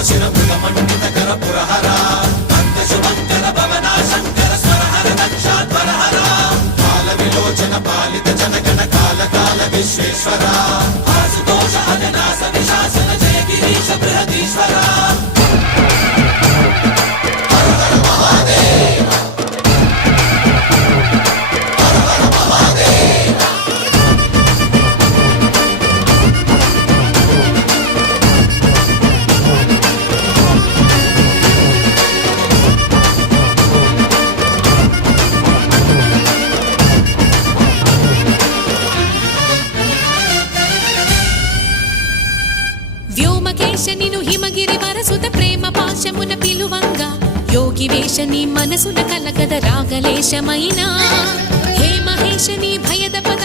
విశ్వేశ్వరా ఆశుతోష అజనాస విశాసన జయ గిరీశ బృహదీశ్వరా హర హర మహాదేవ హర హర మహాదేవ వ్యోమకేశనిను హిమగిరి వరసుత ప్రేమ పాశమున పిలువంగా యోగి వేషని మనసున కలకద రాగలేశమైనా హే మహేశని భయద